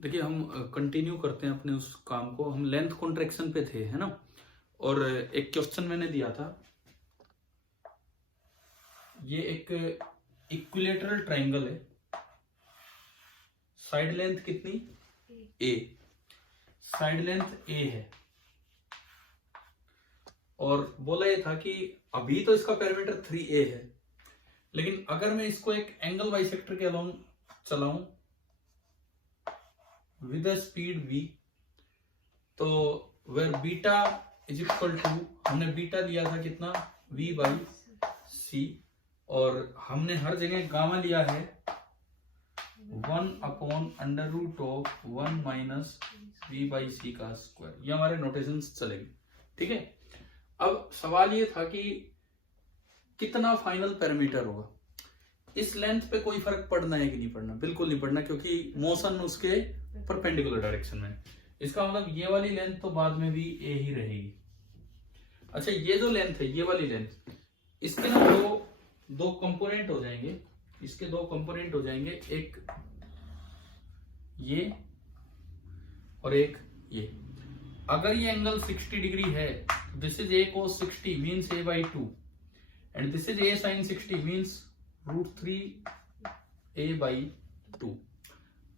देखिए हम कंटिन्यू करते हैं अपने उस काम को। हम लेंथ कॉन्ट्रैक्शन पे थे, है ना। और एक क्वेश्चन मैंने दिया था, ये एक इक्विलेटरल ट्रायंगल है, साइड लेंथ कितनी ए, साइड लेंथ ए है, और बोला ये था कि अभी तो इसका पेरीमीटर 3a है, लेकिन अगर मैं इसको एक एंगल बाइसेक्टर के अलोंग चलाऊं विद अ स्पीड v, तो where beta is equal to, हमने बीटा लिया था कितना v बाई सी, और हमने हर जगह गामा लिया है 1/√1 माइनस v बाई सी का स्क्वायर। ये हमारे नोटेशन चलेगी, ठीक है। अब सवाल ये था कि कितना फाइनल पैरामीटर होगा। इस लेंथ पे कोई फर्क पड़ना है कि नहीं पड़ना? बिल्कुल नहीं पड़ना, क्योंकि मोशन उसके परपेंडिकुलर डायरेक्शन में। इसका मतलब ये वाली लेंथ तो बाद में भी ए ही रहेगी। अच्छा, ये जो लेंथ है, ये वाली लेंथ, इसके ना दो कंपोनेंट हो जाएंगे, इसके दो कंपोनेंट हो जाएंगे, एक ये और एक ये। अगर ये एंगल 60 डिग्री है, this is a cos 60 means a/2, and this is a sin 60 means √3a/2।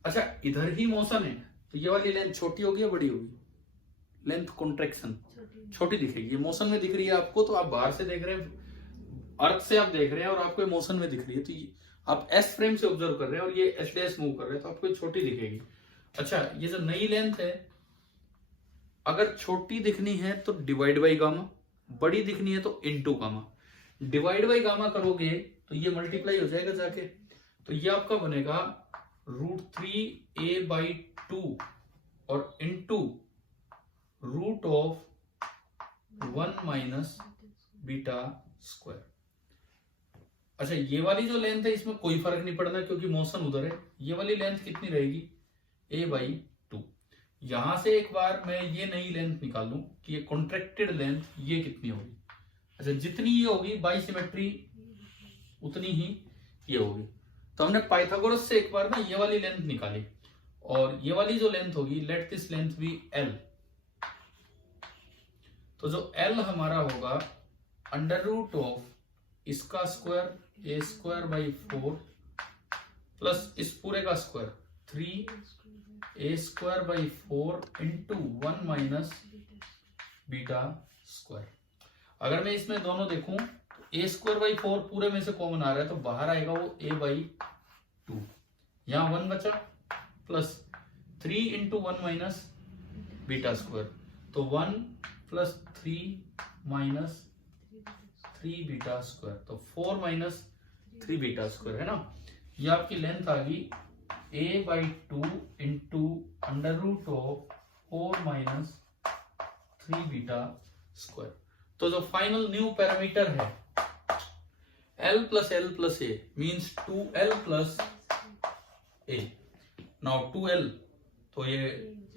अच्छा, इधर ही मोशन है, तो ये वाली लेंथ छोटी होगी या बड़ी होगी? लेंथ कॉन्ट्रैक्शन छोटी दिखेगी। ये मोशन में दिख रही है आपको, तो आप बाहर से देख रहे हैं, अर्थ से आप देख रहे हैं, और आपको मोशन में दिख रही है, तो आप एस फ्रेम से ऑब्जर्व कर रहे हैं और ये एस डैश मूव कर रहे हैं, तो आपको छोटी दिखेगी। अच्छा, ये जो नई लेंथ है, अगर छोटी दिखनी है तो डिवाइड बाई गामा, बड़ी दिखनी है तो into gamma. Divide by gamma करोगे तो ये मल्टीप्लाई हो जाएगा जाके, तो ये आपका बनेगा √3a/2 और इनटू √1 माइनस बीटा स्क्वायर। अच्छा, ये वाली जो लेंथ है इसमें कोई फर्क नहीं पड़ना, क्योंकि मोशन उधर है। ये वाली लेंथ कितनी रहेगी? a/2। यहां से एक बार मैं ये नई लेंथ निकाल लूं कि ये कॉन्ट्रैक्टेड लेंथ ये कितनी होगी। अच्छा, जितनी ये होगी बाई सिमेट्री उतनी ही ये होगी। तो हमने पाइथागोरस से एक बार ना ये वाली लेंथ निकाली, और ये वाली जो लेंथ होगी, let this length be l। तो जो l हमारा होगा √ऑफ इसका स्क्वायर a²/4 प्लस इस पूरे का square 3a²/4 into 1 minus beta square. अगर मैं इसमें दोनों देखूं तो a²/4 पूरे में से कॉमन आ रहा है, तो बाहर आएगा वो a/2, यहां 1 बचा, plus 3 into 1 minus beta square, तो 1 प्लस 3 माइनस 3 बीटा स्क्वायर, तो 4 माइनस 3 बीटा स्क्वायर, है ना। ये आपकी लेंथ आ गई a/2 into √4 minus 3 beta square. तो जो फाइनल न्यू पैरामीटर है l plus l plus a means 2l plus a। Now 2l तो ये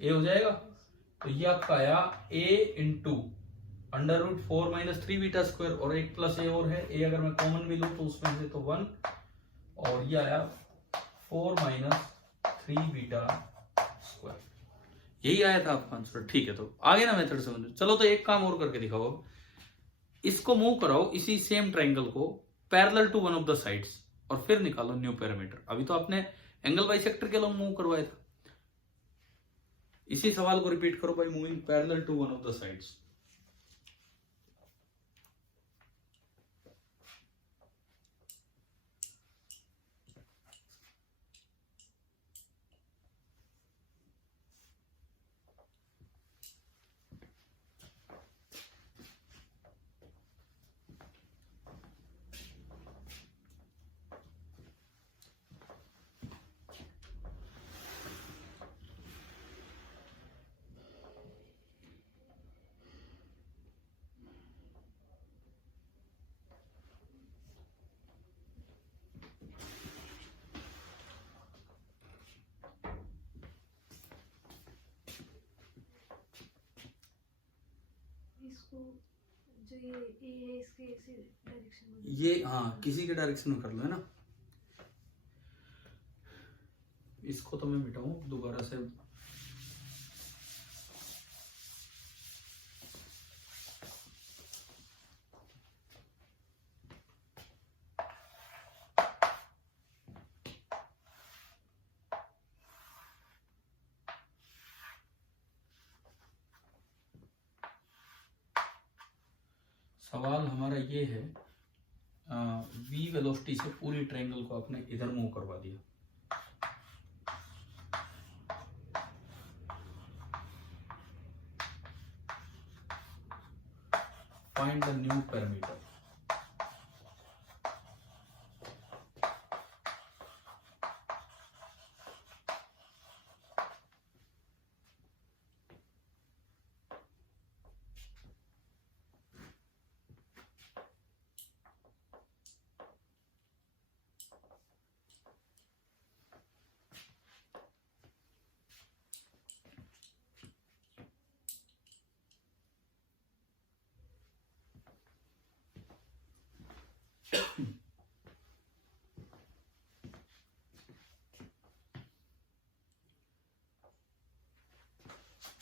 a हो जाएगा, तो ये आपका आया a into √4 minus 3 beta square, और एक प्लस a और है, a अगर मैं कॉमन भी लूं तो उसमें से तो 1, और ये आया 4 माइनस 3 बीटा स्क्वायर। यही आया था आपका आंसर, ठीक है। तो आगे ना मेथड समझो। चलो, तो एक काम और करके दिखाओ, इसको मूव कराओ, इसी सेम ट्रायंगल को parallel to one of the sides, और फिर निकालो न्यू पैरामीटर। अभी तो आपने एंगल बाइसेक्टर के अलोंग मूव करवाया था, इसी सवाल को रिपीट करो by moving parallel to one of the sides. जो ये है इसके इसी डायरेक्शन में, ये हाँ किसी के डायरेक्शन में कर लो, है ना। इसको तो मैं मिटाऊं दोबारा से। सवाल हमारा ये है, v वेलोसिटी से पूरी ट्रायंगल को आपने इधर मूव करवा दिया। Find the new parameter.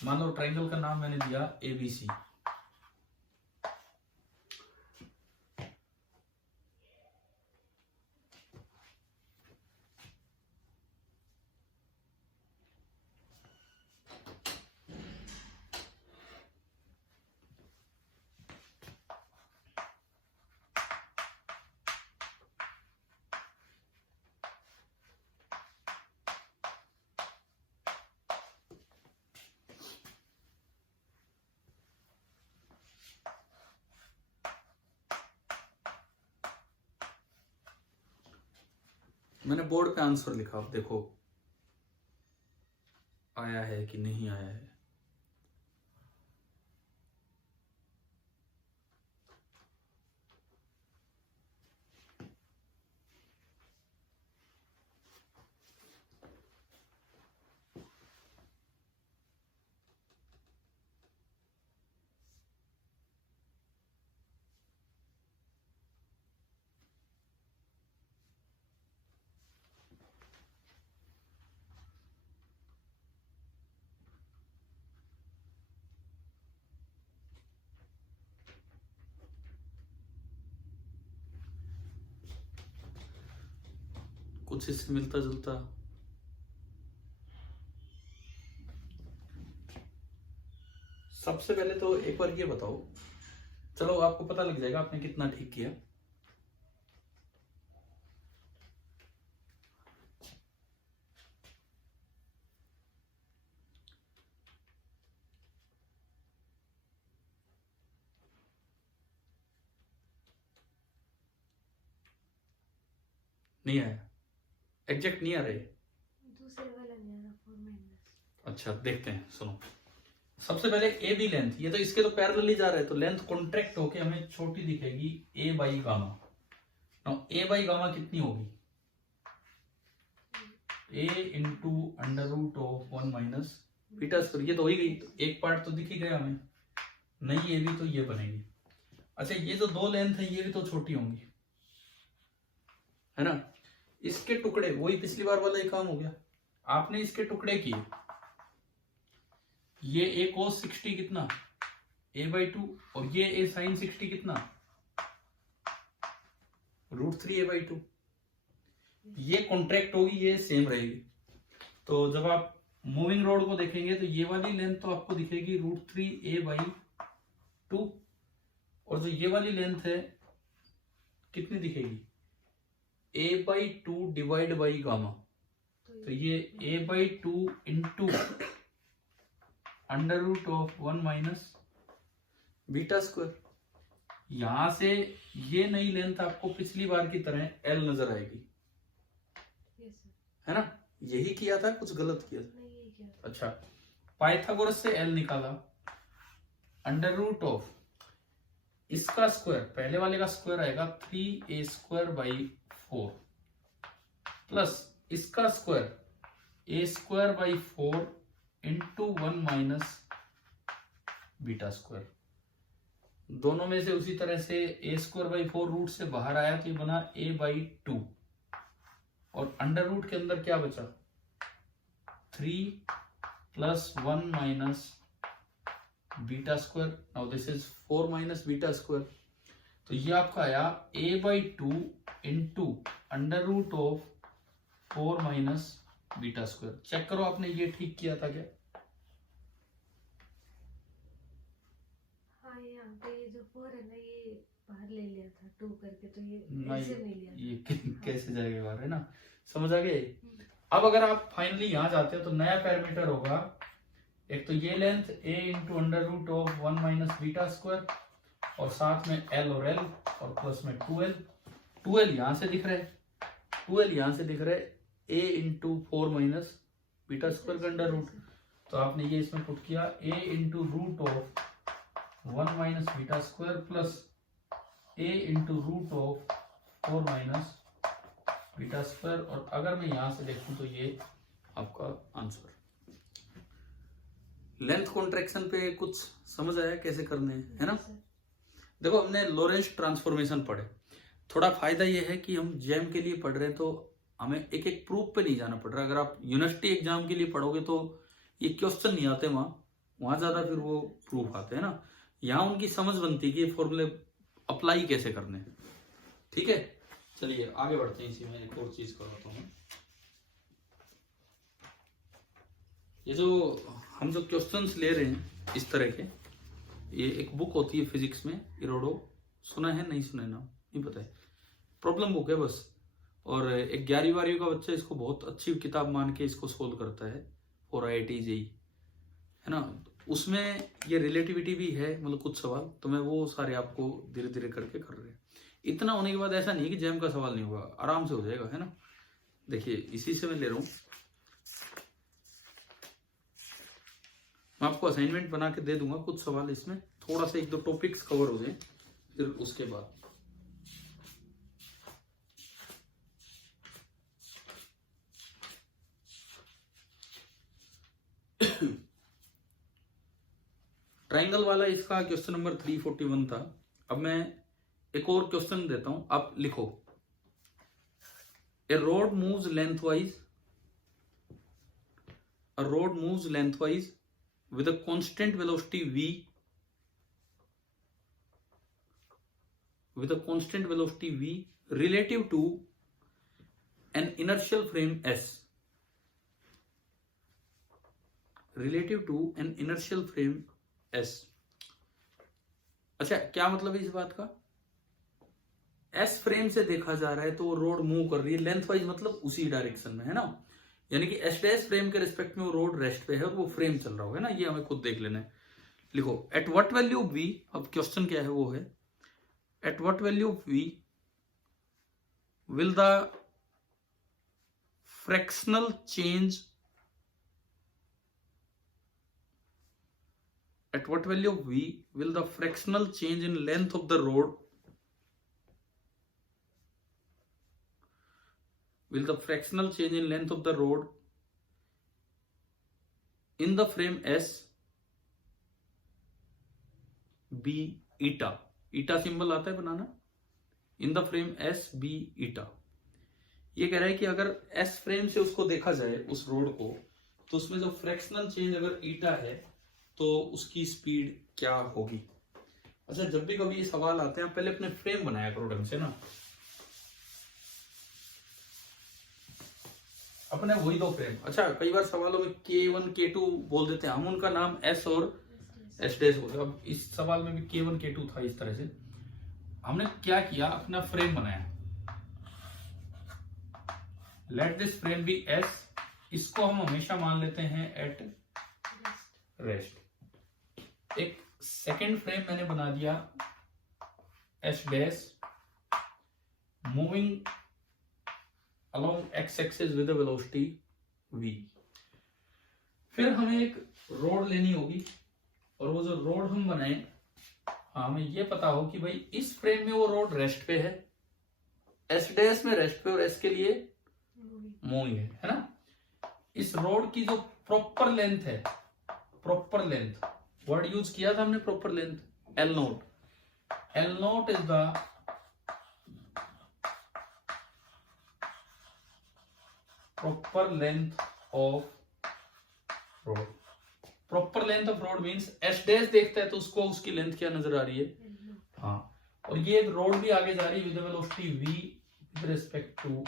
मान लो ट्रायंगल का नाम मैंने दिया ABC। मैंने बोर्ड पे आंसर लिखा, अब देखो आया है कि नहीं आया है। कुछ इससे मिलता जुलता। सबसे पहले तो एक बार ये बताओ, चलो आपको पता लग जाएगा आपने कितना ठीक किया। नहीं आया, एग्जैक्ट नहीं आ रहे। दूसरे वाला नहीं आ रहा, 4 माइनस। अच्छा देखते हैं, सुनो। सबसे पहले ए बी लेंथ, ये तो इसके तो पैरेलल ही जा रहा है, तो लेंथ कॉन्ट्रैक्ट होके हमें छोटी दिखेगी a by gamma. Now a by gamma कितनी होगी? A into under root of 1 minus beta square. ये तो हो ही गई, तो एक पार्ट तो दिख ही गया हमें। नहीं ये भी, तो ये बनेगी। अच्छा ये जो दो लेंथ है ये भी तो छोटी होंगी, है ना। इसके टुकड़े, वही पिछली बार वाला ही काम हो गया। आपने इसके टुकड़े किए, ये ए cos 60 कितना, a/2, और ये a sin 60 कितना, √3 a/2। ये कॉन्ट्रैक्ट होगी, ये सेम रहेगी। तो जब आप मूविंग रोड को देखेंगे तो ये वाली लेंथ तो आपको दिखेगी √3 a/2, और जो ये वाली लेंथ है कितनी दिखेगी, a/2 डिवाइड बाई गामा। तो ये a/2 into under root of 1 minus beta square. यहां से ये नई लेंथ आपको पिछली बार की तरह L नजर आएगी, यस सर। है ना। यही किया था, कुछ गलत किया था? नहीं, ये क्या था? अच्छा, पाइथागोरस से L निकाला, अंडर रूट ऑफ इसका स्क्वायर, पहले वाले का स्क्वायर आएगा 3a² / 4 प्लस इसका square a² / 4 into 1 minus beta square. दोनों में से उसी तरह से a² / 4 रूट से बाहर आया तो ये बना a/2, और अंडर रूट के अंदर क्या बचा, 3 plus 1 minus beta square. Now this is 4 minus beta square. तो ये आपका आया a/2 into under root of 4 minus beta square. Check करो आपने ये ठीक किया था क्या? हाँ, यहाँ पे ये जो 4 है ना, ये बाहर ले लिया था 2 करके, तो ये नहीं, ऐसे नहीं लिया था. ये कैसे जाएगा बाहर, है ना? समझ आ गए? अब अगर आप फाइनली यहाँ जाते हो तो नया पैरामीटर होगा. एक तो ये length a into under root of 1 minus beta square और साथ में l और l और प्लस में 2l. 2l यहां से दिख रहा है, 2l यहां से दिख रहा है, a into 4 minus beta square का अंडर रूट. तो आपने ये इसमें पुट किया a into root of 1 minus beta square plus a into root of 4 minus beta square. और अगर मैं यहां से देखूं तो ये आपका आंसर. लेंथ कॉन्ट्रैक्शन पे कुछ समझ आया कैसे करने हैं, है ना? देखो हमने लोरेंस ट्रांसफॉर्मेशन पढ़े. थोड़ा फायदा ये है कि हम जैम के लिए पढ़ रहे हैं तो हमें एक एक प्रूफ पे नहीं जाना पड़ रहा. अगर आप यूनिवर्सिटी एग्जाम के लिए पढ़ोगे तो ये क्वेश्चन नहीं आते वहां ज्यादा फिर वो प्रूफ आते हैं ना. यहाँ उनकी समझ बनती है कि ये फॉर्मूले अप्लाई कैसे करने हैं. ठीक है, चलिए आगे बढ़ते हैं. इसी में एक और चीज कराता हूँ. ये जो हम जो क्वेश्चंस ले रहे हैं इस तरह के, ये एक बुक होती है फिजिक्स में, इरोडो. सुना है नहीं सुना है नाम? नहीं पता है. प्रॉब्लम बुक है बस. और एक 11वीं का बच्चा इसको बहुत अच्छी किताब मान के इसको सोल्व करता है फॉर IIT JEE, है ना? उसमें ये रिलेटिविटी भी है, मतलब कुछ सवाल तो मैं वो सारे आपको धीरे धीरे करके कर रहे हैं. इतना होने के बाद ऐसा नहीं कि जैम का सवाल नहीं होगा, आराम से हो जाएगा, है ना? देखिए इसी से मैं ले रहा हूँ. मैं आपको असाइनमेंट बना के दे दूंगा, कुछ सवाल इसमें थोड़ा सा 1-2 टॉपिक्स कवर हो जाए, फिर उसके बाद ट्राइंगल वाला इसका क्वेश्चन नंबर 341 था. अब मैं एक और क्वेश्चन देता हूं, आप लिखो. A rod moves lengthwise, a rod moves lengthwise with a constant velocity v, with a constant velocity v relative to an inertial frame s, relative to an inertial frame s. अच्छा, क्या मतलब है इस बात का? s फ्रेम से देखा जा रहा है तो वो रोड मूव कर रही है लेंथ वाइज, मतलब उसी डायरेक्शन में, है ना? यानी कि एस डैश फ्रेम के रिस्पेक्ट में वो रोड रेस्ट पे है और वो फ्रेम चल रहा होगा ना. ये हमें खुद देख लेना है. लिखो at what value of v. अब क्वेश्चन क्या है वो है at what value of v will the fractional change, at what value of v will the fractional change in length of the road, will the fractional change in length of the road in the frame S be eta. eta symbol आता है बनाना. In the frame S be eta. ये कह रहा है कि अगर S frame से उसको देखा जाए उस रोड को, तो उसमें जो फ्रैक्शनल चेंज अगर eta है तो उसकी स्पीड क्या होगी. अच्छा, जब भी कभी ये सवाल आते हैं पहले अपने फ्रेम बनाया करो ढंग से ना. अपने वही दो फ्रेम. अच्छा, कई बार सवालों में K1 K2 बोल देते हैं हम, उनका नाम S और S डैश बोलते हैं. अब इस सवाल में भी K1 K2 था. इस तरह से हमने क्या किया, अपना फ्रेम बनाया. Let this frame be S. इसको हम हमेशा मान लेते हैं एट रेस्ट. एक सेकेंड फ्रेम मैंने बना दिया S dash moving along x axis with a velocity v. फिर हमें एक रोड लेनी होगी और वो जो रोड हम बनाए, हमें ये पता हो कि भाई इस फ्रेम में वो रोड रेस्ट पे है, S डैश में रेस्ट पे और S के लिए मूविंग है ना. इस रोड की जो प्रॉपर लेंथ है, प्रॉपर लेंथ वर्ड यूज किया था हमने, proper length L note. L note is the proper length of road. Proper length of road means S dash देखता है तो उसको उसकी लेंथ क्या नजर आ रही है, हाँ, और ये एक रोड भी आगे जा रही है with velocity v with respect to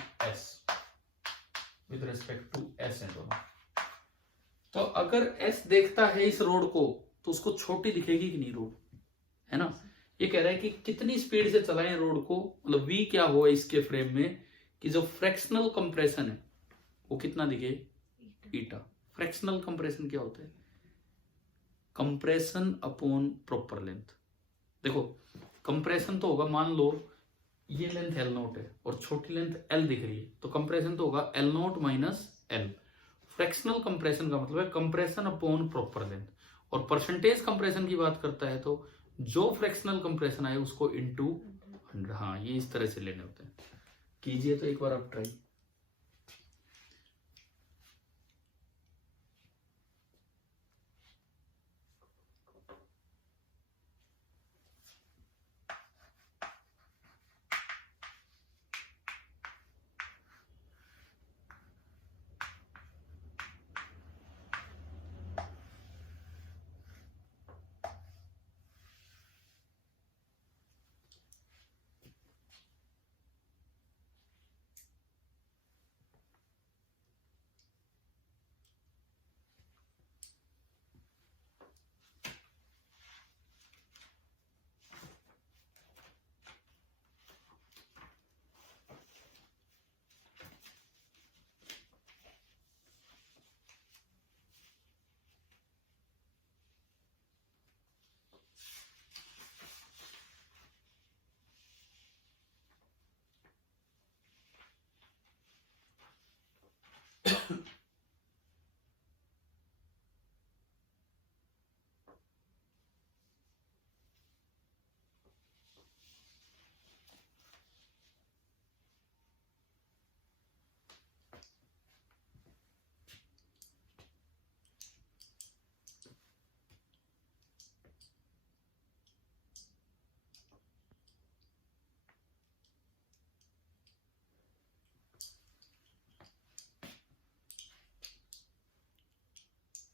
s है दोनों। तो अगर s देखता है इस रोड को तो उसको छोटी दिखेगी कि नहीं रोड, है ना। ये कह रहा है कि कितनी स्पीड से चलाएं रोड को, मतलब v क्या हो इसके फ्रेम में कि जो फ्रैक्शनल कंप्रेशन है वो कितना दिखे, ईटा। फ्रैक्शनल कंप्रेशन क्या होता है, कंप्रेशन अपॉन प्रॉपर लेंथ। देखो कंप्रेशन तो होगा, मान लो ये लेंथ L नोट है और छोटी लेंथ L दिख रही है, तो कंप्रेशन तो होगा L note minus L। Fractional compression का मतलब है कंप्रेशन अपॉन प्रॉपर लेंथ, और परसेंटेज कंप्रेशन की बात करता है तो जो फ्रैक्शनल कंप्रेशन आए उसको इनटू 100। हाँ, ये इस तरह से लेने होते हैं। कीजिए तो एक बार आप ट्राई।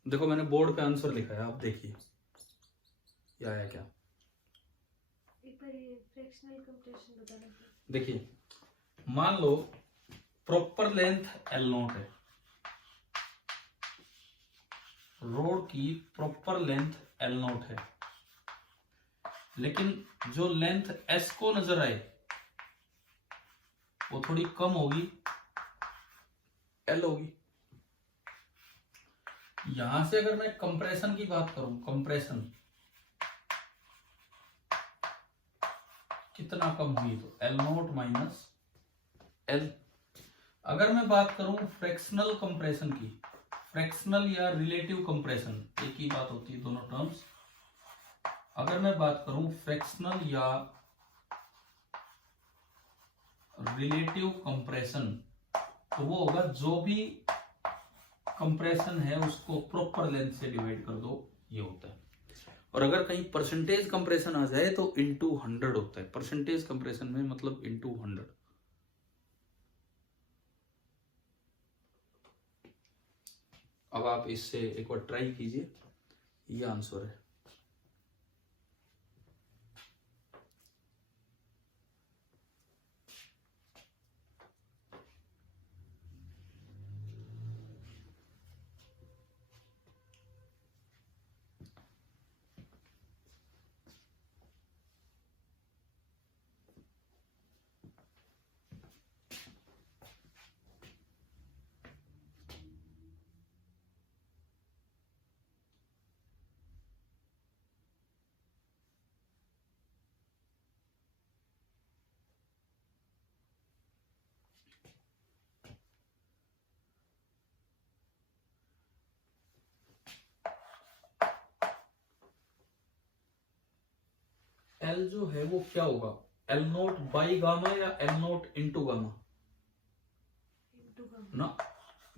देखो मैंने बोर्ड पे आंसर लिखा है, आप देखिए ये आया क्या। एक बार ये फ्रैक्शनल कंप्रेशन बताना please। देखिए मान लो प्रॉपर लेंथ L नोट है, रोड की प्रॉपर लेंथ L नोट है, लेकिन जो लेंथ S को नजर आए वो थोड़ी कम होगी, L होगी। यहां से अगर मैं कंप्रेशन की बात करूं, कंप्रेशन कितना कम हुई तो L नोट माइनस L। अगर मैं बात करूं फ्रैक्शनल कंप्रेशन की, फ्रैक्शनल या रिलेटिव कंप्रेशन एक ही बात होती है दोनों टर्म्स। अगर मैं बात करूं फ्रैक्शनल या रिलेटिव कंप्रेशन तो वो होगा जो भी कंप्रेशन है उसको प्रॉपर लेंथ से डिवाइड कर दो, ये होता है। और अगर कहीं परसेंटेज कंप्रेशन आ जाए तो इनटू 100 होता है। परसेंटेज कंप्रेशन में मतलब इनटू 100। अब आप इससे एक बार ट्राई कीजिए, ये आंसर है। L जो है वो क्या होगा, L नोट बाई गामा या L नोट इंटू गामा ना,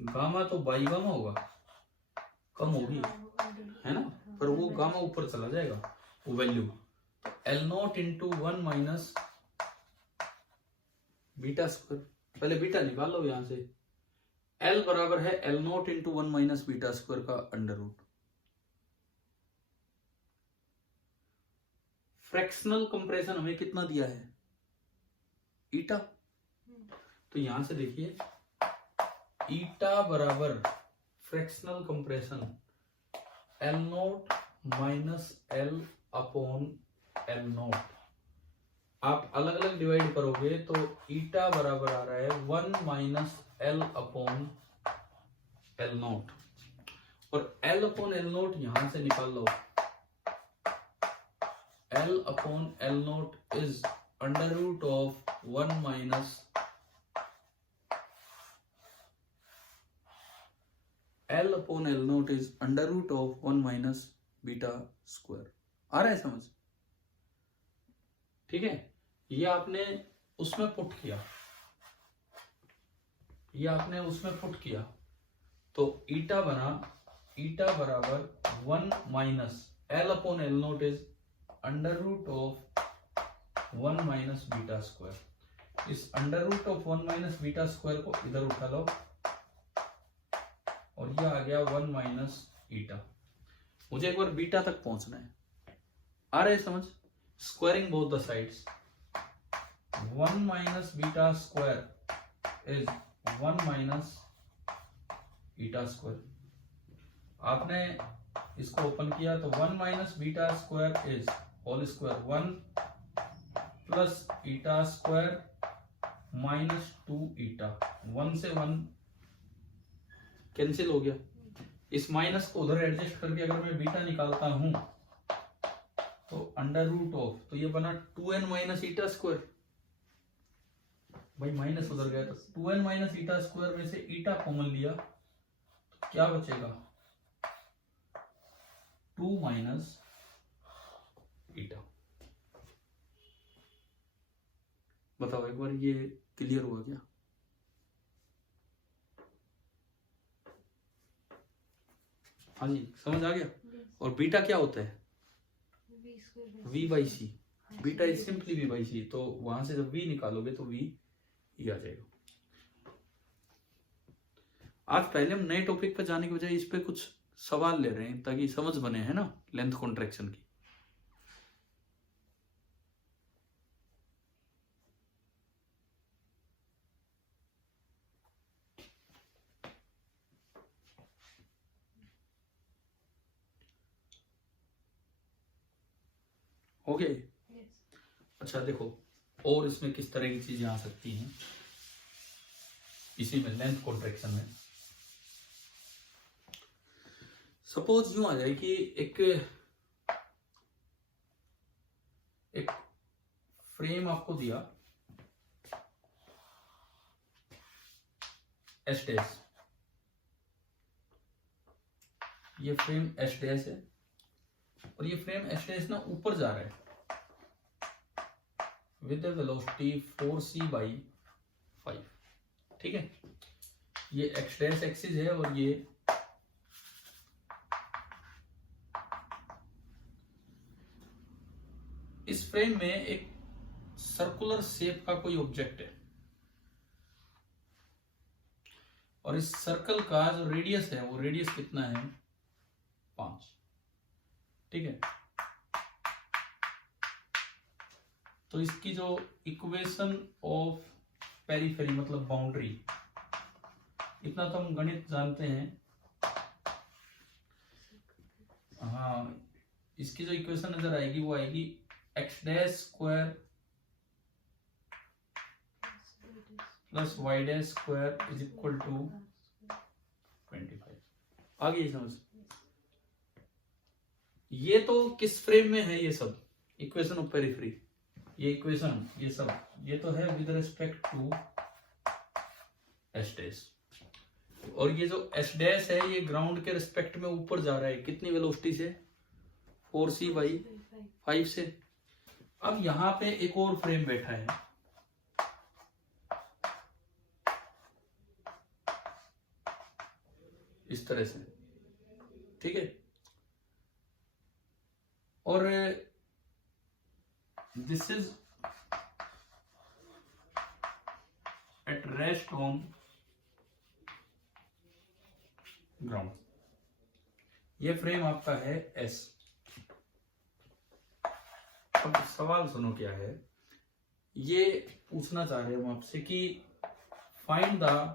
गामा तो बाई गामा होगा, कम होगी है ना, पर वो गामा ऊपर चला जाएगा वो value. L naught into 1 minus beta square, पहले बीटा निकाल लो यहां से, एल बराबर है L note into 1 minus beta square का अंडर रूट। फ्रैक्शनल कंप्रेशन हमें कितना दिया है, ईटा। तो यहां से देखिए ईटा बराबर fractional compression L note minus L upon L note. आप अलग अलग डिवाइड करोगे तो ईटा बराबर आ रहा है 1 minus L upon L naught, और एल अपॉन एल नोट यहां से निकाल लो। L upon L naught is under root of 1 minus L upon L naught is under root of 1 minus beta square. आ रहा है समझ? ठीक है, ये आपने उसमें पुट किया, ये आपने उसमें पुट किया, तो ईटा बना, ईटा बराबर 1 minus L upon L naught is under root of 1 minus beta square. इस under root of 1 minus beta square को इधर उठा लो और ये आ गया 1 माइनस ईटा। मुझे एक बार बीटा तक पहुंचना है, आ रहे समझ? Squaring both the sides, 1 minus beta square is 1 minus eta square. आपने इसको ओपन किया तो 1 minus beta square is whole square 1 plus eta square minus 2 eta. 1 से 1 कैंसिल हो गया। इस माइनस को उधर एडजस्ट करके अगर मैं बीटा निकालता हूं तो अंडर रूट ऑफ, तो ये बना 2n माइनस ईटा स्क्वायर। भाई माइनस उधर गया तो 2n माइनस ईटा स्क्वायर में से ईटा कॉमन लिया तो क्या बचेगा, 2 माइनस ईटा। बताओ एक बार ये क्लियर हुआ क्या? हाँ जी, समझ आ गया। और बीटा क्या होता है, v by c. Beta is simply v by c, तो वहां से जब v निकालोगे तो v ही आ जाएगा। आज पहले हम नए टॉपिक पे जाने के बजाय इस पे कुछ सवाल ले रहे हैं ताकि समझ बने, है ना, लेंथ कॉन्ट्रैक्शन की। ओके अच्छा देखो, और इसमें किस तरह की चीजें आ सकती हैं इसी में लेंथ कॉन्ट्रैक्शन में। सपोज यूं आ जाए कि एक फ्रेम आपको दिया एस डैश, ये फ्रेम एस डैश है और ये फ्रेम एस डैश ना ऊपर जा रहा है विद वेलोसिटी 4c/5। ठीक है, ये एक्स डैश एक्सिस है और ये इस फ्रेम में एक सर्कुलर शेप का कोई ऑब्जेक्ट है और इस सर्कल का जो रेडियस है वो रेडियस कितना है, 5। ठीक है, तो इसकी जो इक्वेशन ऑफ पेरिफेरी मतलब बाउंड्री, इतना तो हम गणित जानते हैं। हाँ, इसकी जो इक्वेशन नजर आएगी वो आएगी x dash square plus y dash square is equal to 25। आ गई समझ? ये तो किस फ्रेम में है, ये सब इक्वेशन ऑफ पेरिफेरी, ये इक्वेशन, ये सब, ये तो है with respect to S dash. और ये जो एस डैश है ये ग्राउंड के रिस्पेक्ट में ऊपर जा रहा है, कितनी वेलोसिटी से, 4c/5 से। अब यहां पे एक और फ्रेम बैठा है, इस तरह से। ठीक है, और this is eight rest on ground. ये फ्रेम आपका है एस। अब सवाल सुनो क्या है, ये पूछना चाह रहे हैं हम आपसे कि find the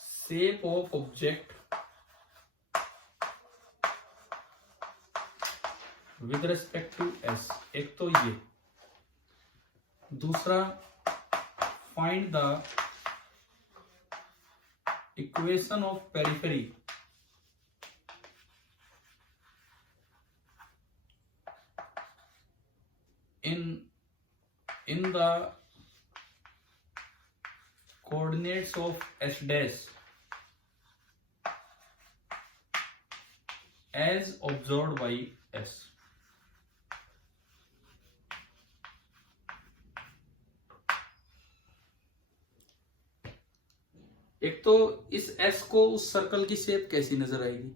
shape of object with respect to S. एक तो ये, दूसरा find the equation of periphery in the coordinates of s dash as observed by s। एक तो इस s को उस सर्कल की शेप कैसी नजर आएगी,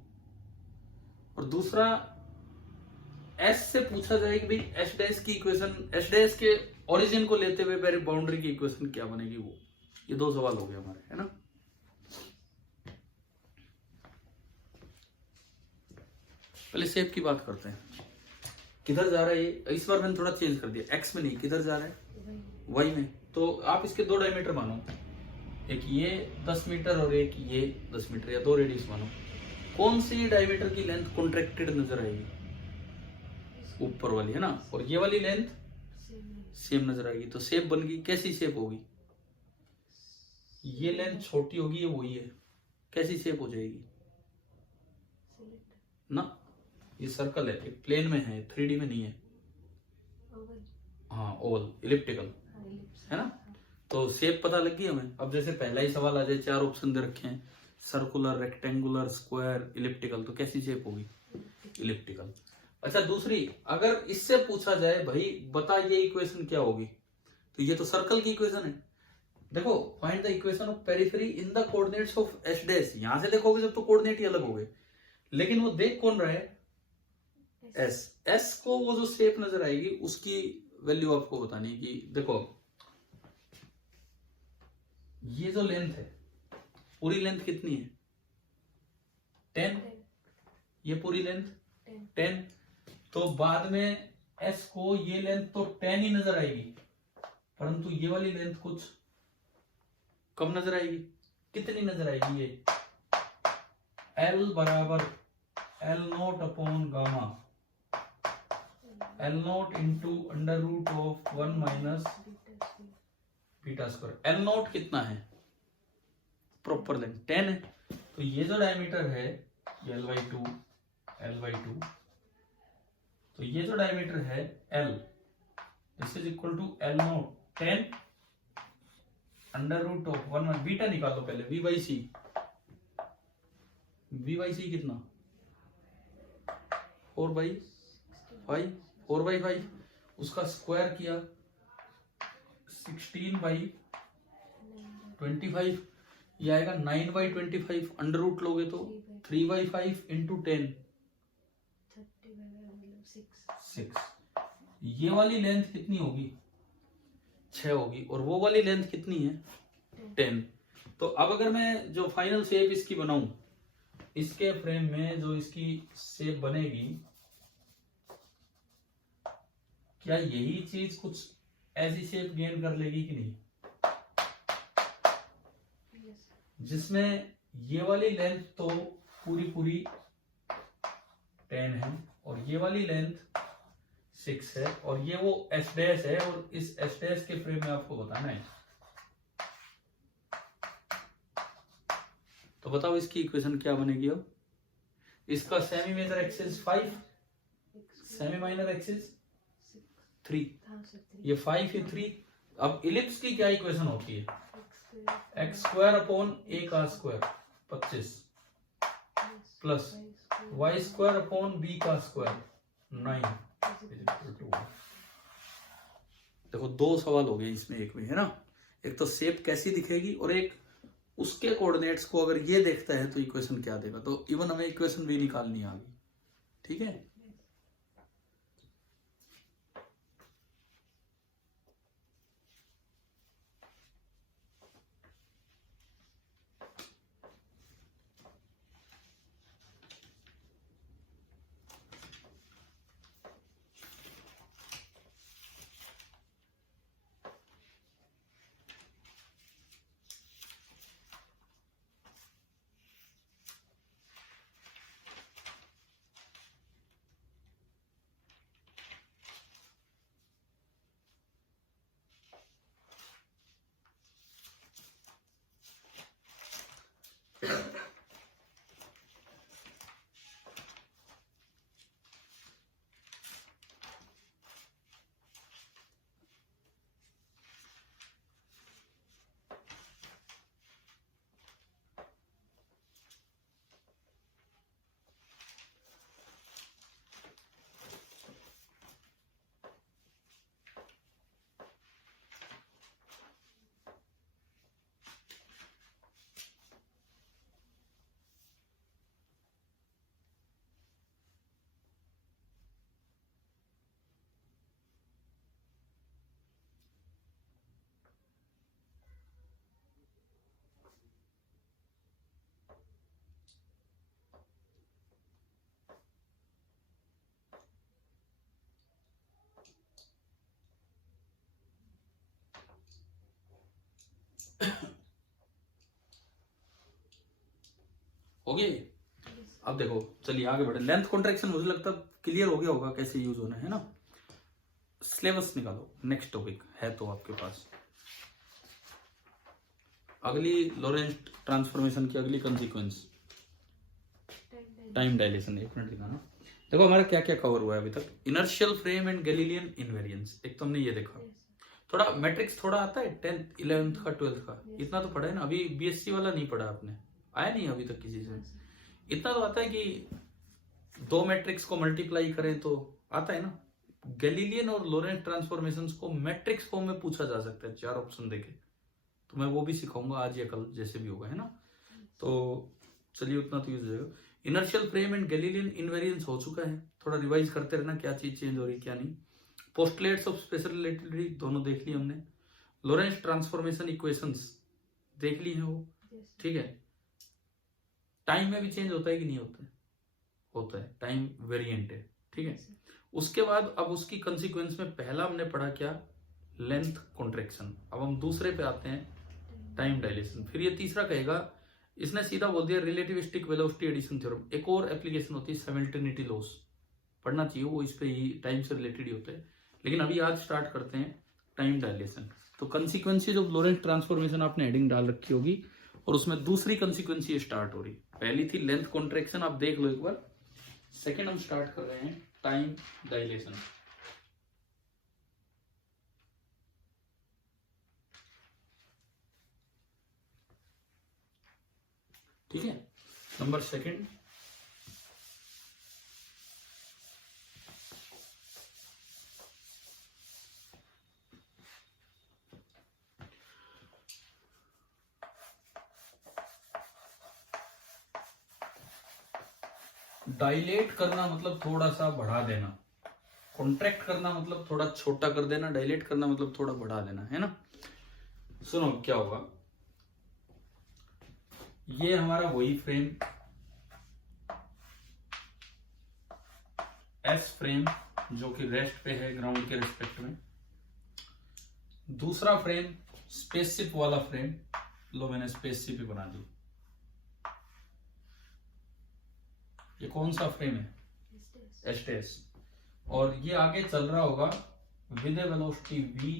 और दूसरा s से पूछा जाए कि भाई s डैश की इक्वेशन, s डैश के ओरिजिन को लेते हुए मेरी बाउंड्री की इक्वेशन क्या बनेगी। वो ये दो सवाल हो गए हमारे, है ना। पहले शेप की बात करते हैं। किधर जा रहा है ये, इस बार मैंने थोड़ा चेंज कर दिया, x में नहीं, किधर जा रहा है y में। तो आप इसके दो डायमीटर मानो, एक ये 10 मीटर और एक ये 10 मीटर, या दो रेडियस मानो। कौन सी डायमीटर की लेंथ कॉन्ट्रैक्टेड नजर आएगी, ऊपर वाली, है ना। और ये वाली लेंथ सेम नजर आएगी। तो शेप बन गई, कैसी शेप होगी, ये लेंथ छोटी होगी, ये वही है, कैसी शेप हो जाएगी ना। ये सर्कल है, एक प्लेन में है, 3D में नहीं है। हाँ ओवल, इलिप्टिकल, है ना। तो शेप पता लग गई हमें। अब जैसे पहला ही सवाल आ जाए, 4 ऑप्शन दे रखे हैं, सर्कुलर, रेक्टेंगुलर, स्क्वायर, इलिप्टिकल, तो कैसी शेप होगी, इलिप्टिकल। अच्छा दूसरी, अगर इससे पूछा जाए भाई बता ये इक्वेशन क्या होगी, तो ये तो सर्कल की इक्वेशन है। देखो, find the equation of periphery in the coordinates of S dash. यहां से देखोगे जब तो कोऑर्डिनेट ही अलग हो गए, लेकिन वो देख कौन रहा है, एस। एस को वो जो शेप नजर आएगी उसकी वैल्यू आपको बतानी है। कि देखो ये जो लेंथ है, पूरी लेंथ कितनी है, 10। ये पूरी लेंथ 10। तो बाद में एस को ये लेंथ तो 10 ही नजर आएगी, परंतु ये वाली लेंथ कुछ कम नजर आएगी। कितनी नजर आएगी, ये L बराबर L naught upon gamma, L naught into under root of 1 minus beta square. L naught कितना है, प्रॉपर लेंथ 10 है। तो ये जो डायमीटर है L/2, L/2, तो ये जो डायमीटर है L, this is equal to L naught 10 under root of 1, beta निकालो पहले, V/C। V/C कितना, 4/5, 4/5, उसका स्क्वायर किया 16/25, ये आएगा 9/25। अंडर रूट लोगे तो 3/5 इंटू 10, 6। ये वाली लेंथ कितनी होगी, 6 होगी, और वो वाली लेंथ कितनी है, 10। तो अब अगर मैं जो फाइनल शेप इसकी बनाऊं, इसके फ्रेम में जो इसकी शेप बनेगी, क्या यही चीज कुछ ऐसी शेप गेन कर लेगी कि नहीं, जिसमें ये वाली लेंथ तो पूरी पूरी 10 है, और ये वाली लेंथ 6 है, और ये वो एस डैश है, और इस एस डैश के फ्रेम में आपको बताना है। तो बताओ इसकी इक्वेशन क्या बनेगी। अब इसका semi major axis 5, semi minor axis 3, ये 5 ये 3। अब इलिप्स की क्या इक्वेशन होती है, एक्स स्क्वायर अपॉन ए का square 25 plus Y square upon B का स्क्वायर 9। देखो दो सवाल हो गए इसमें, एक में, है ना। एक तो शेप कैसी दिखेगी, और एक उसके कोऑर्डिनेट्स को अगर ये देखता है तो इक्वेशन क्या देगा। तो इवन हमें इक्वेशन भी निकालनी आ गई, ठीक है। ओके, अब देखो चलिए आगे बढ़े। लेंथ कॉन्ट्रैक्शन मुझे लगता है क्लियर हो गया होगा कैसे यूज होना है ना। सिलेबस निकालो, नेक्स्ट टॉपिक है तो आपके पास। अगली लोरेंट ट्रांसफॉर्मेशन की अगली कंसीक्वेंस टाइम डायलेशन। एक मिनट दिखाना। देखो हमारा क्या क्या कवर हुआ है अभी तक। Inertial frame and Galilean invariance, एक तो हमने ये देखा। थोड़ा मैट्रिक्स थोड़ा आता है 10th 11th का 12th का, इतना तो पढ़ा है ना। अभी बीएससी वाला नहीं पढ़ा आपने, आया नहीं अभी तक किसी से। इतना तो आता है कि दो मैट्रिक्स को मल्टीप्लाई करें तो आता है ना। गैलीलियन और लोरेंट ट्रांसफॉर्मेशंस को मैट्रिक्स फॉर्म में पूछा जा सकता है, 4 ऑप्शन देके। तो मैं वो भी सिखाऊंगा आज या कल, जैसे भी होगा, है ना। तो चलिए उतना तो यूज हो जाएगा। Inertial frame and Galilean invariance हो चुका है, थोड़ा रिवाइज करते रहना क्या चीज चेंज हो रही क्या नहीं। पोस्टुलेट्स ऑफ स्पेशल रिलेटिविटी दोनों देख ली हमने। लोरेंट ट्रांसफॉर्मेशन इक्वेशंस देख ली है वो, ठीक है। टाइम में भी चेंज होता है कि नहीं होता है? होता है, टाइम वेरिएंट है, ठीक है। उसके बाद अब उसकी कंसीक्वेंस में पहला हमने पढ़ा क्या, लेंथ कॉन्ट्रैक्शन। अब हम दूसरे पे आते हैं, टाइम डायलेशन। फिर ये तीसरा कहेगा, इसने सीधा बोल दिया रिलेटिविस्टिक वेलोसिटी एडिशन थ्योरम। एक और एप्लीकेशन होती है सिमिल्टेनिटी लॉस, पढ़ना चाहिए वो, इस पे ही टाइम से रिलेटेड ही होता है। लेकिन अभी आज स्टार्ट करते हैं टाइम डायलेशन। तो कंसिक्वेंसेज ऑफ लोरेंट ट्रांसफॉर्मेशन आपने हेडिंग डाल रखी होगी, और उसमें दूसरी कंसिक्वेंस ये स्टार्ट हो रही। पहली थी लेंथ कॉन्ट्रैक्शन, आप देख लो एक बार। सेकेंड हम स्टार्ट कर रहे हैं टाइम डायलेशन। ठीक है, नंबर सेकेंड। डायलेट करना मतलब थोड़ा सा बढ़ा देना, कॉन्ट्रैक्ट करना मतलब थोड़ा छोटा कर देना, डायलेट करना मतलब थोड़ा बढ़ा देना, है ना। सुनो क्या होगा, ये हमारा वही फ्रेम एस फ्रेम जो कि रेस्ट पे है ग्राउंड के रिस्पेक्ट में। दूसरा फ्रेम स्पेसशिप वाला फ्रेम, लो मैंने स्पेसशिप ही बना दी। ये कौन सा फ्रेम है, एसटीएस। और ये आगे चल रहा होगा with a velocity v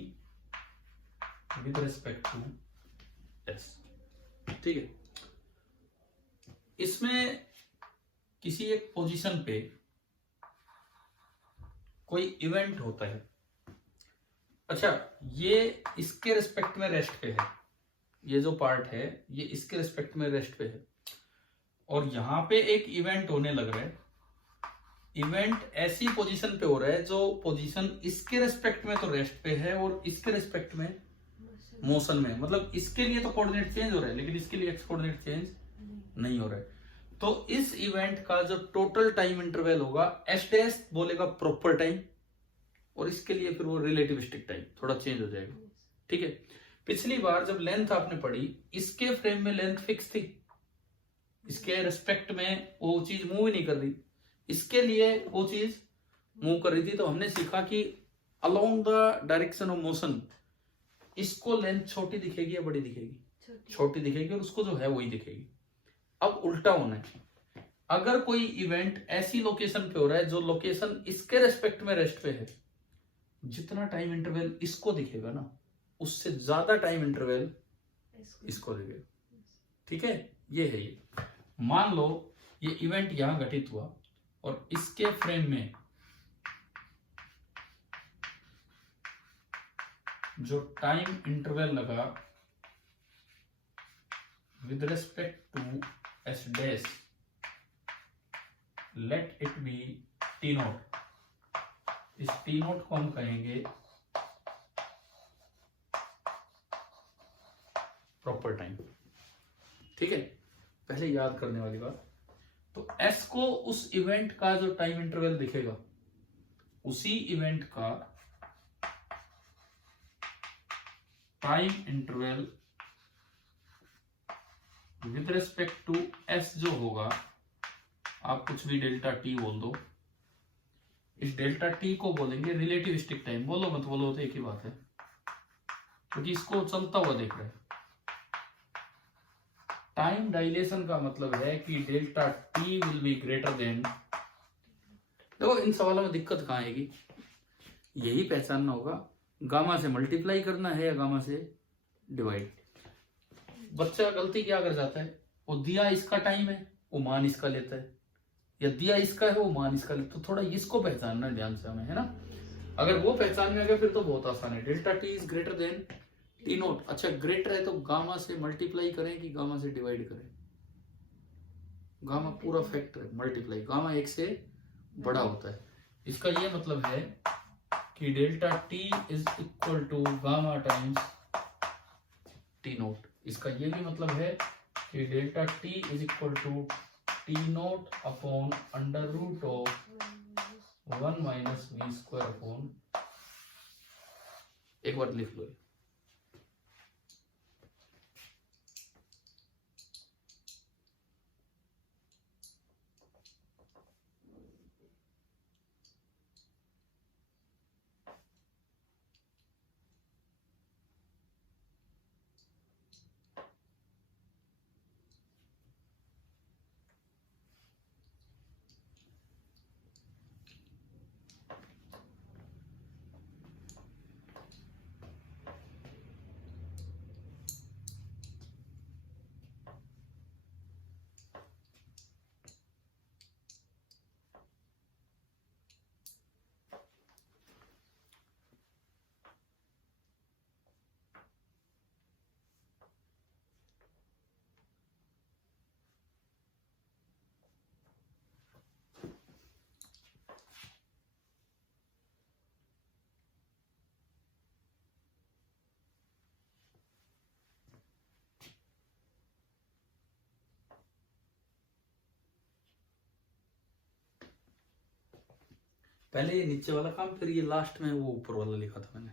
with respect to s, ठीक है। इसमें किसी एक पोजीशन पे कोई इवेंट होता है। अच्छा, ये इसके रिस्पेक्ट में रेस्ट पे है, ये जो पार्ट है ये इसके रिस्पेक्ट में रेस्ट पे है, और यहां पे एक इवेंट होने लग रहा है। इवेंट ऐसी पोजीशन पे हो रहा है जो पोजीशन इसके रिस्पेक्ट में तो रेस्ट पे है और इसके रिस्पेक्ट में मोशन में। मतलब इसके लिए तो कोऑर्डिनेट चेंज हो रहा है, लेकिन इसके लिए एक्स कोऑर्डिनेट चेंज नहीं हो रहा है। तो इस इवेंट का जो टोटल टाइम इंटरवल होगा, एस डैश बोलेगा प्रॉपर टाइम, और इसके लिए फिर वो रिलेटिविस्टिक टाइम थोड़ा चेंज हो जाएगा, ठीक है। पिछली बार जब लेंथ आपने पढ़ी, इसके फ्रेम में लेंथ फिक्स थी, इसके रिस्पेक्ट में वो चीज मूव ही नहीं कर रही, इसके लिए वो चीज मूव कर रही थी। तो हमने सीखा कि along the direction of motion इसको लेंथ छोटी दिखेगी या बड़ी दिखेगी, छोटी दिखेगी, और उसको जो है वही दिखेगी। अब उल्टा होना है, अगर कोई इवेंट ऐसी लोकेशन पे हो रहा है जो लोकेशन इसके रेस्पेक्ट में रेस्ट पे है, जितना टाइम इंटरवल इसको दिखेगा ना, उससे ज्यादा टाइम इंटरवल इसको दिखेगा, ठीक है। ये है ये। मान लो ये इवेंट यहां घटित हुआ और इसके फ्रेम में जो टाइम इंटरवल लगा with respect to S dash, let it be T naught. इस टी नोट को हम कहेंगे प्रॉपर टाइम। ठीक है, पहले याद करने वाली बात, तो एस को उस इवेंट का जो टाइम इंटरवल दिखेगा उसी इवेंट का time interval with respect to S जो होगा, आप कुछ भी डेल्टा टी बोल दो, इस डेल्टा टी को बोलेंगे रिलेटिविस्टिक टाइम। बोलो मत बोलो तो एक ही बात है, क्योंकि इसको चलता हुआ देख रहे हैं। टाइम डायलेशन का मतलब है कि delta T will be greater than, देखो इन सवालों में दिक्कत कहां आएगी, यही पहचानना होगा गामा से मल्टीप्लाई करना है या गामा से डिवाइड। बच्चा गलती क्या कर जाता है, वो दिया इसका टाइम है वो मान इसका लेता है, या दिया इसका है वो मान इसका लेता है। तो थोड़ा इसको पहचानना है ध्यान से हमें, है ना। अगर वो पहचान में आ गया फिर तो बहुत आसान है। Delta T is greater than T note. अच्छा ग्रेटर है तो गामा से मल्टीप्लाई करें कि गामा से डिवाइड करें? गामा पूरा फैक्टर है, मल्टीप्लाई, गामा एक से बड़ा होता है। इसका ये मतलब है कि delta T is equal to gamma times T naught. इसका ये भी मतलब है कि delta T is equal to T naught upon under root of 1 minus V square upon, एक बार लिख लो। पहले ये नीचे वाला काम, फिर ये लास्ट में वो ऊपर वाला लिखा था मैंने।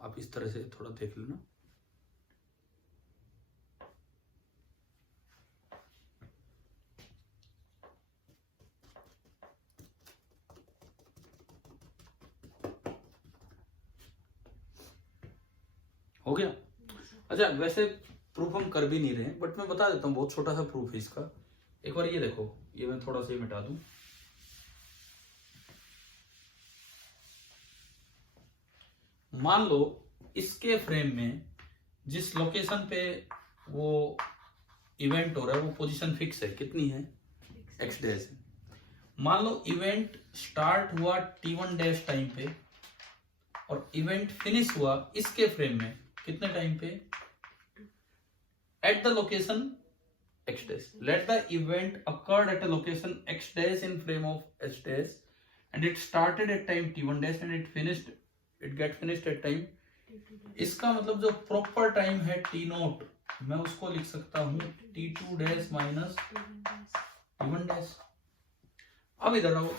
आप इस तरह से थोड़ा देख लेना। हो गया। अच्छा वैसे प्रूफ हम कर भी नहीं रहे हैं, बट मैं बता देता हूँ, बहुत छोटा सा प्रूफ है इसका। एक बार ये देखो, ये मैं थोड़ा सा ही मिटा दूं। मान लो इसके फ्रेम में जिस लोकेशन पे वो इवेंट हो रहा है वो पोजीशन फिक्स है, कितनी है? एक्स डैश है। मान लो इवेंट स्टार्ट हुआ t1 डैश टाइम पे और इवेंट फिनिश हुआ इसके फ्रेम में कितने टाइम पे? At the location x dash. Let the event occurred at a location x dash in frame of s dash and it started at time t1 dash and it get finished at time. इसका मतलब जो proper time है t note, मैं उसको लिख सकता हूँ t2 dash minus t1 dash. अब इधर आओ,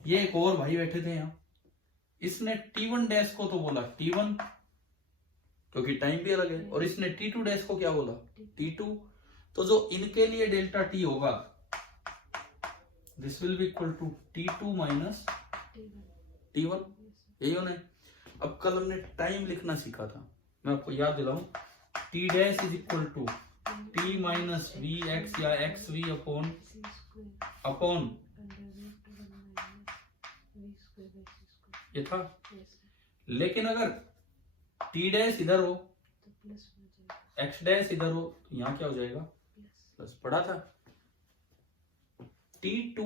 ये एक और भाई बैठे थे यहाँ, इसने t1 डैश को तो बोला t1 क्योंकि टाइम भी अलग है, और इसने t2 डैश को क्या बोला? t2। तो जो इनके लिए डेल्टा टी होगा this will be equal to t2 minus t1, यही होना है। अब कल हमने टाइम लिखना सीखा था, मैं आपको याद दिलाऊं, t dash is equal to t minus V X या एक्स वी अपॉन ये था। लेकिन अगर t डैश इधर हो, x डैश इधर हो, तो यहाँ क्या हो जाएगा? प्लस, पढ़ा था। T2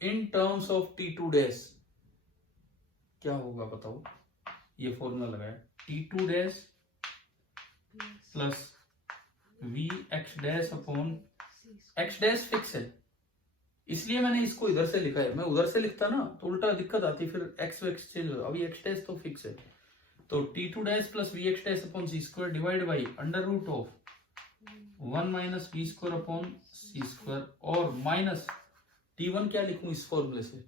in terms of T2 dash क्या होगा बताओ, ये फॉर्मूला लगाया, T2 dash plus V X dash upon, X dash fix है इसलिए मैंने इसको इधर से लिखा है, मैं उधर से लिखता ना तो उल्टा दिक्कत आती, फिर एक्स एक्स चेंज हो, अभी एक्स डैश तो फिक्स है। तो T2 dash plus V X dash upon C square divide by under root of 1 minus V square upon C square, और माइनस T1 क्या लिखूं इस फॉर्मूले से,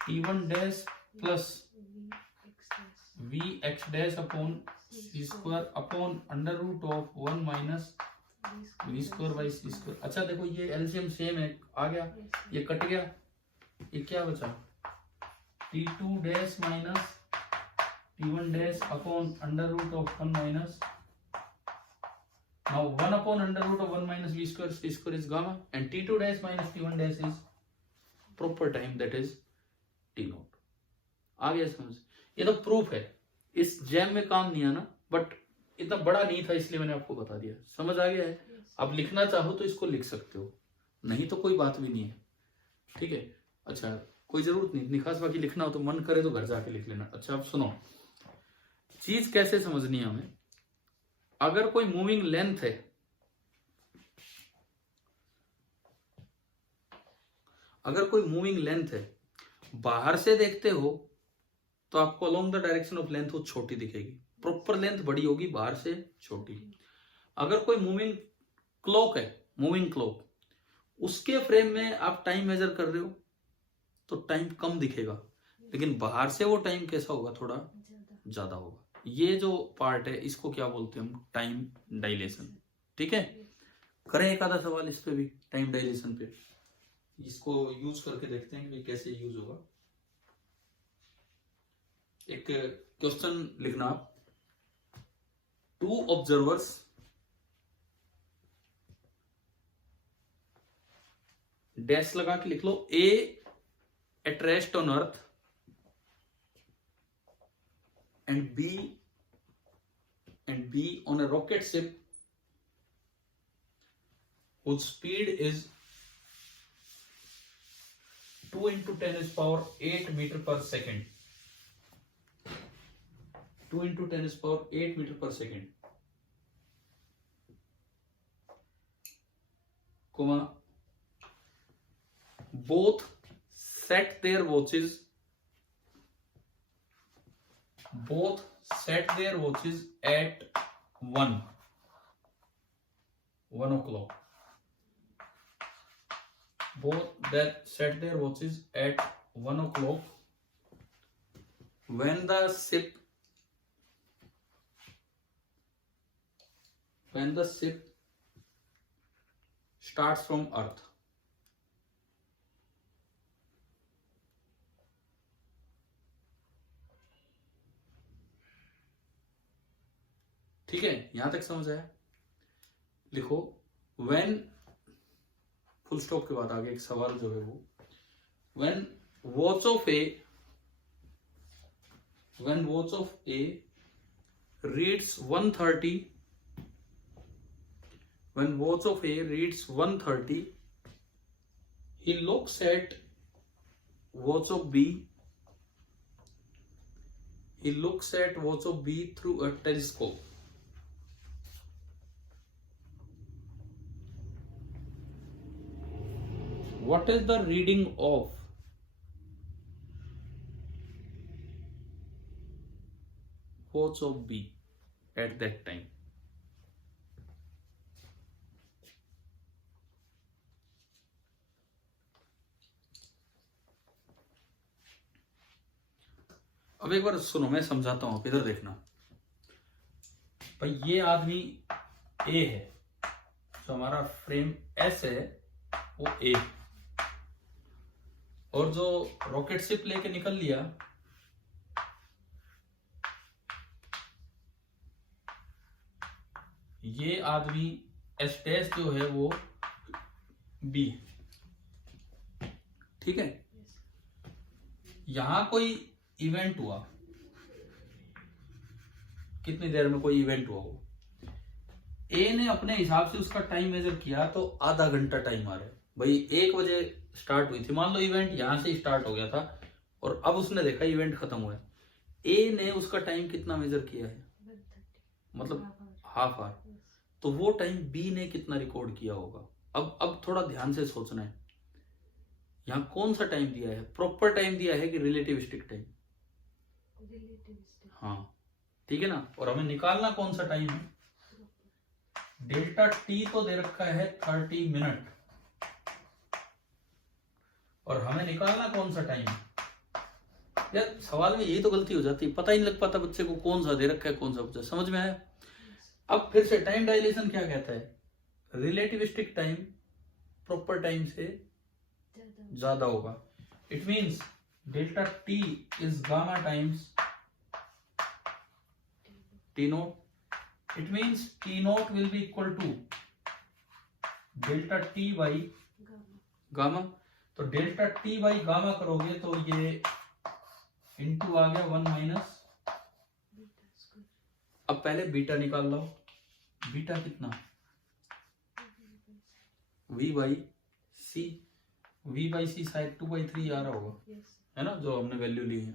T1 dash plus V X dash upon C square upon under root of 1 minus V square by C square. अच्छा देखो ये LCM same है, आ गया, ये कट गया, ये क्या बचा, T2 dash minus T1 dash upon under root of 1 minus, now 1 upon under root of 1 minus v square, c square is gamma, and T2 dash minus T1 dash is proper time, that is T naught। आ गया समझ, ये तो proof है, इस jam में काम नहीं आना, बट इतना बड़ा नहीं था इसलिए मैंने आपको बता दिया, समझ आ गया है। अब लिखना चाहो तो इसको लिख सकते हो, नहीं तो कोई बात भी नहीं है, ठीक है। अच्छा कोई जरूरत नहीं निखास, बाकी लिखना हो तो मन करे तो घर जाके लिख लेना। अच्छा अब सुनो, चीज कैसे समझनी है हमें, अगर कोई मूविंग लेंथ है, अगर कोई मूविंग लेंथ है, बाहर से देखते हो तो आपको along the direction of length वो छोटी दिखेगी, प्रॉपर लेंथ बड़ी होगी, बाहर से छोटी। अगर कोई मूविंग क्लॉक है, मूविंग क्लॉक, उसके फ्रेम में आप टाइम मेजर कर रहे हो तो टाइम कम दिखेगा, लेकिन बाहर से वो टाइम कैसा होगा, थोड़ा ज्यादा होगा। ये जो पार्ट है इसको क्या बोलते हैं हम, टाइम डायलेशन। ठीक है, करें एक आधा सवाल इस पे भी, टाइम डायलेशन पे, इसको यूज करके देखते हैं कि कैसे यूज होगा। एक क्वेश्चन लिखना आप, 2 ऑब्जर्वर्स डैश लगा के लिख लो, A at rest on earth and B on a rocket ship whose speed is 2 into 10 is power 8 meter per second, 2 into 10 is power 8 meter per second, comma, both set their watches at 1 o'clock. Both that set their watches at 1 o'clock when the ship starts from Earth. ठीक है, यहां तक समझ आया? लिखो, when, full stop के बाद आगे एक सवाल जो है वो, when watch of A reads 130, when watch of A reads 130, he looks at watch of B, through a telescope. What is the reading of watch of B at that time? अब एक बार सुनो, मैं समझाता हूं, इधर देखना भाई। ये आदमी ए है, जो हमारा फ्रेम एस है वो ए, और जो रॉकेट शिप लेके निकल लिया ये आदमी एस डैश जो है वो बी। ठीक है, यहां कोई इवेंट हुआ, कितनी देर में कोई इवेंट हुआ हो, ए ने अपने हिसाब से उसका टाइम मेजर किया तो आधा घंटा टाइम आ रहा है भाई। 1 बजे स्टार्ट हुई थी, मान लो इवेंट यहां से स्टार्ट हो गया था और अब उसने देखा इवेंट खत्म हुआ है। ए ने उसका टाइम कितना मेजर किया है, 1:30 मतलब हाफ आवर। तो वो टाइम बी ने कितना रिकॉर्ड किया होगा। अब थोड़ा ध्यान से सोचना है, यहाँ कौन सा टाइम दिया है, प्रॉपर टाइम दिया है कि रिलेटिविस्टिक टाइम। रिलेटिविस्टिक। हाँ ठीक है ना। और हमें निकालना कौन सा टाइम है, डेल्टा टी तो दे रखा है 30 मिनट और हमें निकालना कौन सा टाइम है। यार सवाल में यही तो गलती हो जाती है, पता ही नहीं लग पाता बच्चे को कौन सा दे रखा है कौन सा पूछा। समझ में आया। अब फिर से टाइम डायलेशन क्या कहता है, रिलेटिविस्टिक टाइम प्रॉपर टाइम से ज्यादा होगा। It means delta T is gamma times T note. It means T naught will be equal to delta T by gamma. तो डेल्टा T by गामा करोगे तो ये इंटू आ गया 1 माइनस। अब पहले बीटा निकाल लो। बीटा कितना, V by C। V by C शायद 2/3 आ रहा होगा, है ना, जो हमने वैल्यू ली है।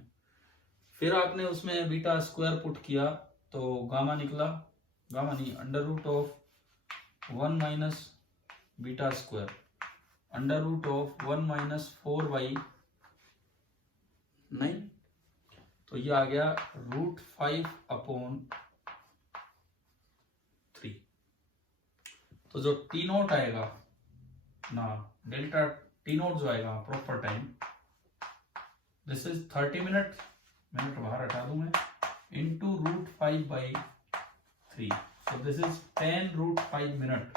फिर आपने उसमें बीटा स्क्वायर पुट किया तो गामा निकला, गामा नहीं, under root of 1 minus beta square under root of 1 minus 4/9। तो ये आ गया √5/3। तो जो टी नोट आएगा ना, डेल्टा टी नोट जो आएगा proper time, this is 30 minute, minute बाहर हटा दूं मैं, into √5/3। So this is 10√5 minute.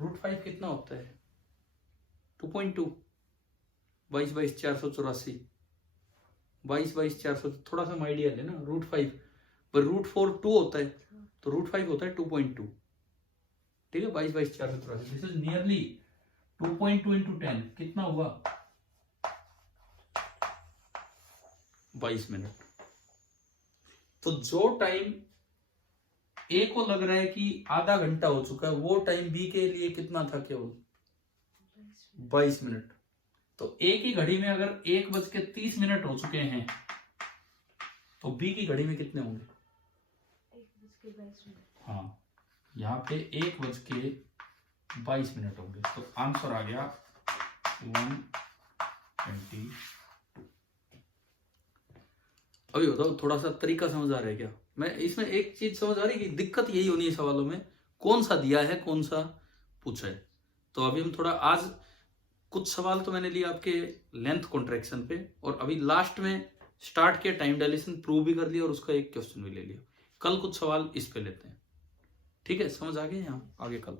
√5 कितना होता है, 2.2। 22/484, 22/400, थोड़ा सा आइडिया ले ना। √5 पर √4 2 होता है, तो √5 होता है 2.2। ठीक है, 22/484। दिस इज नियरली 2.2 इंटू 10 कितना हुआ, 22 मिनट। तो जो टाइम ए को लग रहा है कि आधा घंटा हो चुका है, वो टाइम बी के लिए कितना था, केवल 22 मिनट। तो ए की घड़ी में अगर 1:30 हो चुके हैं तो बी की घड़ी में कितने होंगे, 1:22। हाँ, यहाँ पे 1:22 होंगे। तो आंसर आ गया 120। अभी बताओ थोड़ा सा तरीका समझ आ रहा है क्या। मैं इसमें एक चीज समझ आ रही है कि दिक्कत यही होनी है सवालों में, कौन सा दिया है कौन सा पूछा है। तो अभी हम थोड़ा, आज कुछ सवाल तो मैंने लिए आपके लेंथ कॉन्ट्रैक्शन पे, और अभी लास्ट में स्टार्ट किया टाइम डायलेशन, प्रूव भी कर लिया और उसका एक क्वेश्चन भी ले लिया। कल कुछ सवाल इस पे लेते हैं, ठीक है। समझ आ गए यहाँ, आगे कल।